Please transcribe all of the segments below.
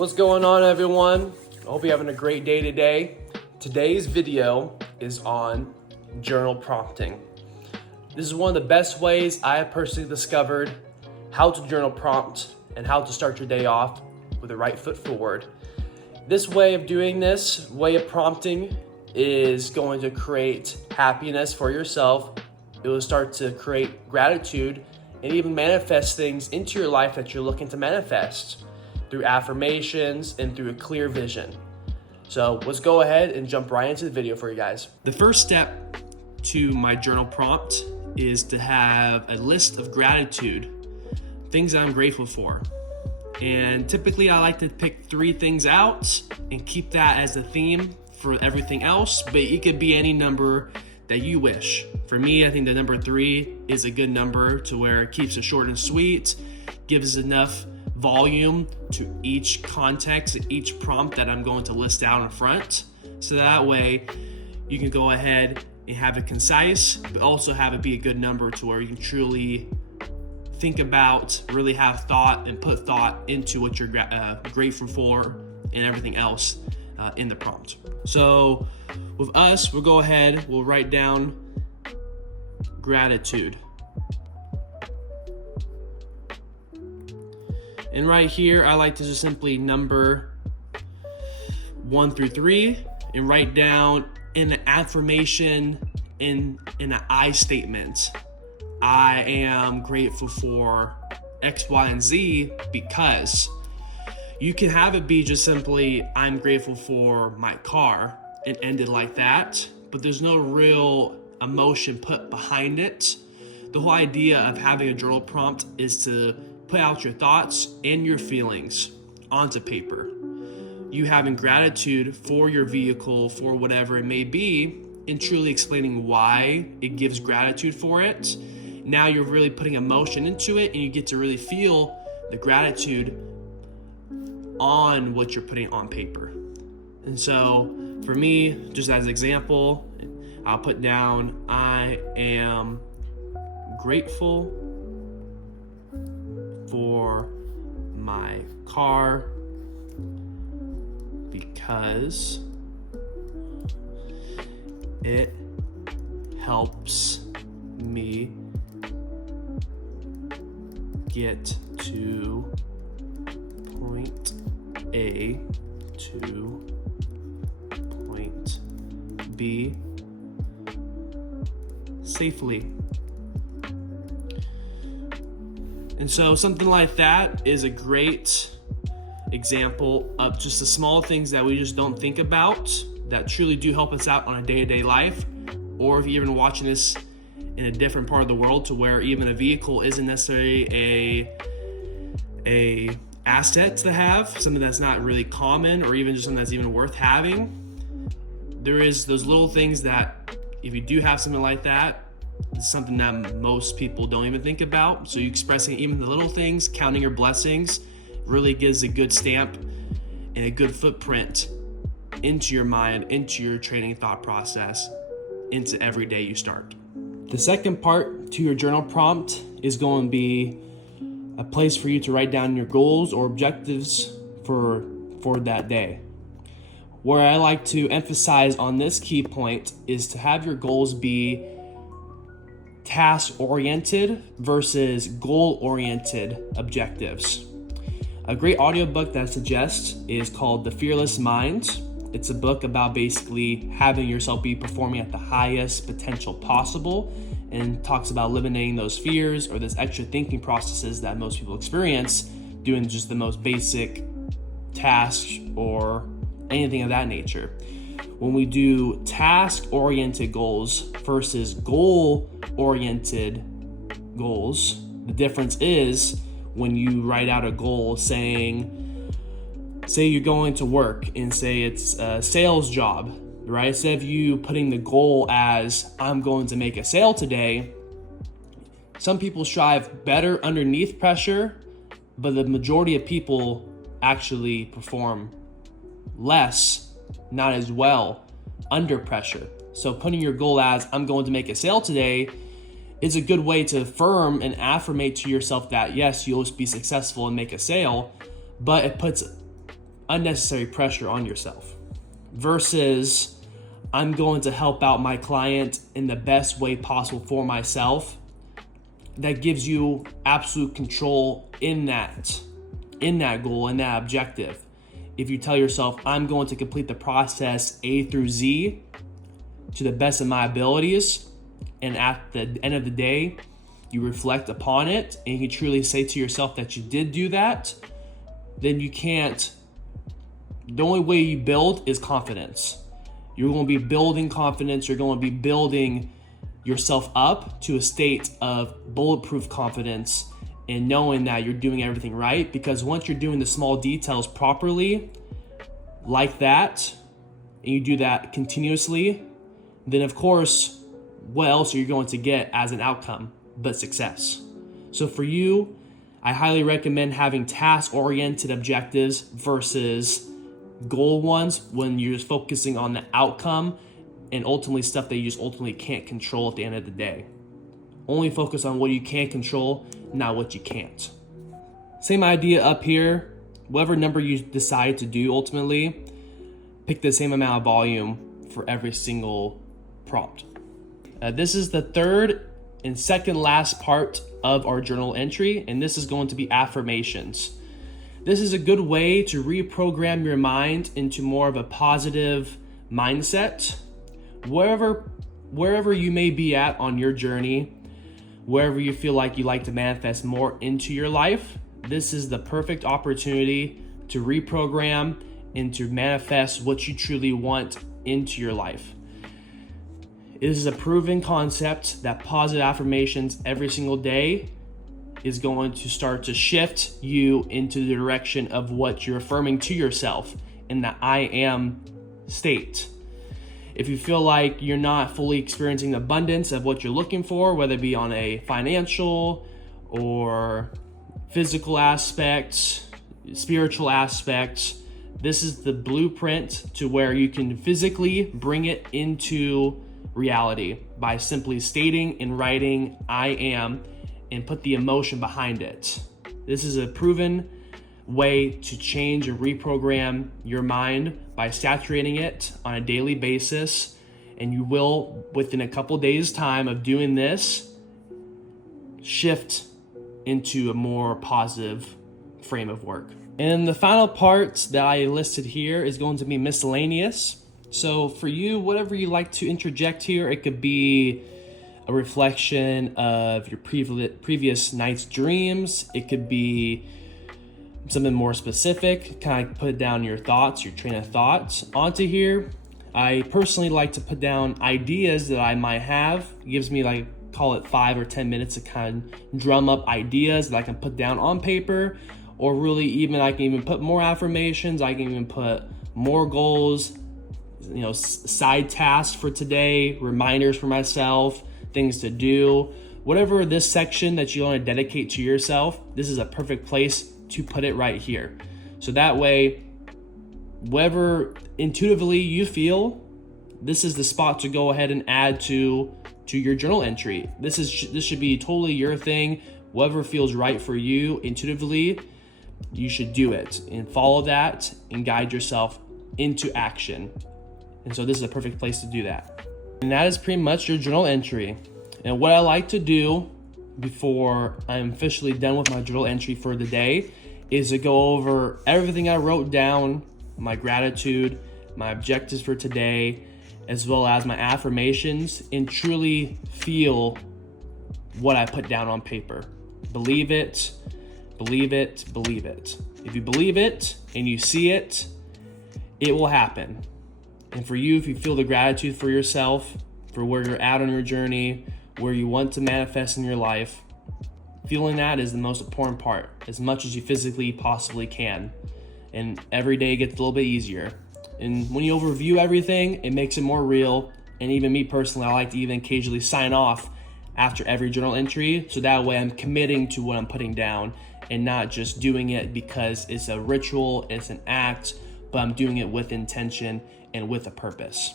What's going on, everyone? I hope you're having a great day today. Today's video is on journal prompting. This is one of the best ways I have personally discovered how to journal prompt and how to start your day off with the right foot forward. This way of doing this, way of prompting, is going to create happiness for yourself. It will start to create gratitude and even manifest things into your life that you're looking to manifest through affirmations and through a clear vision. So let's go ahead and jump right into the video for you guys. The first step to my journal prompt is to have a list of gratitude, things that I'm grateful for. And typically I like to pick 3 things out and keep that as a theme for everything else, but it could be any number that you wish. For me, I think the number 3 is a good number to where it keeps it short and sweet, gives enough volume to each context and each prompt that I'm going to list out in front. So that way you can go ahead and have it concise, but also have it be a good number to where you can truly think about, really have thought and put thought into what you're grateful for and everything else in the prompt. So with us, we'll go ahead, we'll write down gratitude. And right here, I like to just simply number 1 through 3 and write down in an affirmation in an I statement. I am grateful for X, Y, and Z because you can have it be just simply, I'm grateful for my car and end it like that, but there's no real emotion put behind it. The whole idea of having a journal prompt is to put out your thoughts and your feelings onto paper. You having gratitude for your vehicle, for whatever it may be, and truly explaining why it gives gratitude for it. Now you're really putting emotion into it and you get to really feel the gratitude on what you're putting on paper. And so for me, just as an example, I'll put down, I am grateful for my car because it helps me get to point A to point B safely. And so something like that is a great example of just the small things that we just don't think about that truly do help us out on a day-to-day life. Or if you're even watching this in a different part of the world to where even a vehicle isn't necessarily a asset to have, something that's not really common or even just something that's even worth having. There is those little things that if you do have something like that, it's something that most people don't even think about. So you expressing even the little things, counting your blessings, really gives a good stamp and a good footprint into your mind, into your training thought process, into every day you start. The second part to your journal prompt is going to be a place for you to write down your goals or objectives for that day. Where I like to emphasize on this key point is to have your goals be task-oriented versus goal-oriented objectives. A great audiobook that I suggest is called The Fearless Mind. It's a book about basically having yourself be performing at the highest potential possible and talks about eliminating those fears or those extra thinking processes that most people experience doing just the most basic tasks or anything of that nature. When we do task-oriented goals versus goal-oriented goals, the difference is when you write out a goal say you're going to work and say it's a sales job, right? Instead of you putting the goal as I'm going to make a sale today, some people strive better underneath pressure, but the majority of people actually perform less, not as well under pressure. So putting your goal as I'm going to make a sale today is a good way to affirm and affirmate to yourself that yes, you'll be successful and make a sale, but it puts unnecessary pressure on yourself versus I'm going to help out my client in the best way possible for myself. That gives you absolute control in that goal, in that objective. If you tell yourself, I'm going to complete the process A through Z to the best of my abilities, and at the end of the day, you reflect upon it and you truly say to yourself that you did do that, then you can't. The only way you build is confidence. You're going to be building confidence. You're going to be building yourself up to a state of bulletproof confidence and knowing that you're doing everything right. Because once you're doing the small details properly, like that, and you do that continuously, then of course, what else are you going to get as an outcome but success? So for you, I highly recommend having task-oriented objectives versus goal ones when you're just focusing on the outcome and ultimately stuff that you just ultimately can't control at the end of the day. Only focus on what you can control, not what you can't. Same idea up here. Whatever number you decide to do ultimately, pick the same amount of volume for every single prompt. This is the third and second last part of our journal entry, and this is going to be affirmations. This is a good way to reprogram your mind into more of a positive mindset. Wherever you may be at on your journey, wherever you feel like you like to manifest more into your life, this is the perfect opportunity to reprogram and to manifest what you truly want into your life. It is a proven concept that positive affirmations every single day is going to start to shift you into the direction of what you're affirming to yourself in the I am state. If you feel like you're not fully experiencing the abundance of what you're looking for, whether it be on a financial or physical aspect, spiritual aspect, this is the blueprint to where you can physically bring it into reality by simply stating and writing I am and put the emotion behind it. This is a proven way to change and reprogram your mind by saturating it on a daily basis, and you will, within a couple days time of doing this, shift into a more positive frame of work. And the final part that I listed here is going to be miscellaneous. So for you, whatever you like to interject here, it could be a reflection of your previous night's dreams. It could be something more specific, kind of put down your thoughts, your train of thoughts onto here. I personally like to put down ideas that I might have. It gives me call it 5 or 10 minutes to kind of drum up ideas that I can put down on paper, or really even I can even put more affirmations. I can even put more goals, side tasks for today, reminders for myself, things to do. Whatever this section that you want to dedicate to yourself, this is a perfect place to put it right here. So that way, whatever intuitively you feel, this is the spot to go ahead and add to your journal entry. This should be totally your thing. Whatever feels right for you intuitively, you should do it and follow that and guide yourself into action. And so this is a perfect place to do that. And that is pretty much your journal entry. And what I like to do before I'm officially done with my journal entry for the day is to go over everything I wrote down, my gratitude, my objectives for today, as well as my affirmations, and truly feel what I put down on paper. Believe it, believe it, believe it. If you believe it and you see it, it will happen. And for you, if you feel the gratitude for yourself, for where you're at on your journey, where you want to manifest in your life, feeling that is the most important part, as much as you physically possibly can. And every day gets a little bit easier. And when you overview everything, it makes it more real. And even me personally, I like to even occasionally sign off after every journal entry, so that way I'm committing to what I'm putting down and not just doing it because it's a ritual, it's an act, but I'm doing it with intention and with a purpose.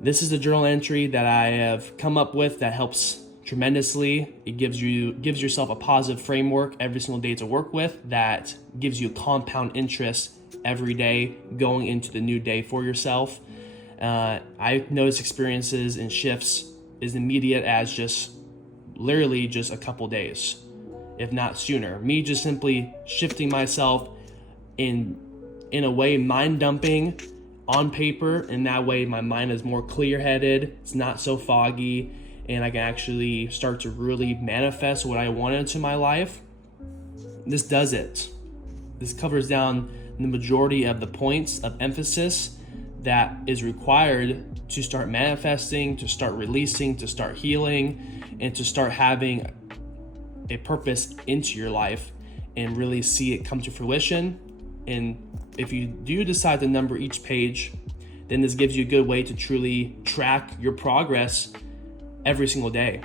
This is the journal entry that I have come up with that helps tremendously. It gives yourself a positive framework every single day to work with that gives you compound interest every day going into the new day for yourself. I notice experiences and shifts as immediate as just literally just a couple days, if not sooner. Me just simply shifting myself in a way, mind dumping on paper, and that way my mind is more clear-headed, it's not so foggy, and I can actually start to really manifest what I want into my life. This does it. This covers down the majority of the points of emphasis that is required to start manifesting, to start releasing, to start healing, and to start having a purpose into your life and really see it come to fruition. And if you do decide to number each page, then this gives you a good way to truly track your progress every single day,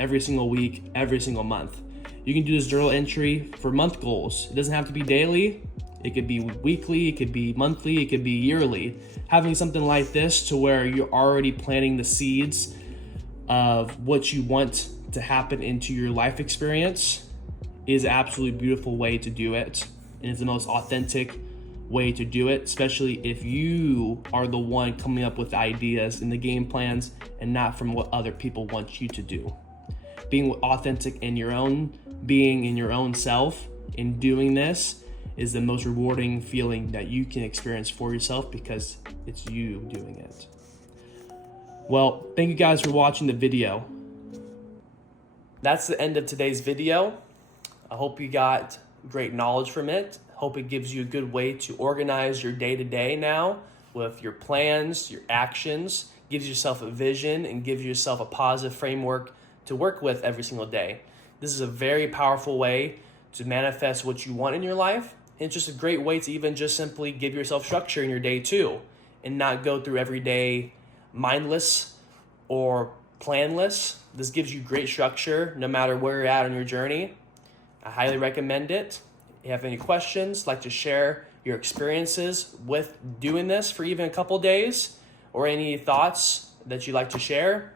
every single week, every single month. You can do this journal entry for month goals. It doesn't have to be daily. It could be weekly, it could be monthly, it could be yearly. Having something like this to where you're already planting the seeds of what you want to happen into your life experience is an absolutely beautiful way to do it. And it's the most authentic way to do it, especially if you are the one coming up with the ideas and the game plans and not from what other people want you to do. Being authentic in your own being, in your own self, in doing this is the most rewarding feeling that you can experience for yourself because it's you doing it. Well, thank you guys for watching the video. That's the end of today's video. I hope you got great knowledge from it. Hope it gives you a good way to organize your day-to-day now with your plans, your actions, gives yourself a vision and gives yourself a positive framework to work with every single day. This is a very powerful way to manifest what you want in your life. And it's just a great way to even just simply give yourself structure in your day too, and not go through every day mindless or planless. This gives you great structure no matter where you're at on your journey. I highly recommend it. If you have any questions, like to share your experiences with doing this for even a couple days, or any thoughts that you'd like to share,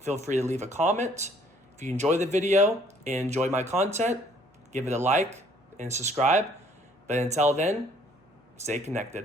feel free to leave a comment. If you enjoy the video and enjoy my content, give it a like and subscribe. But until then, stay connected.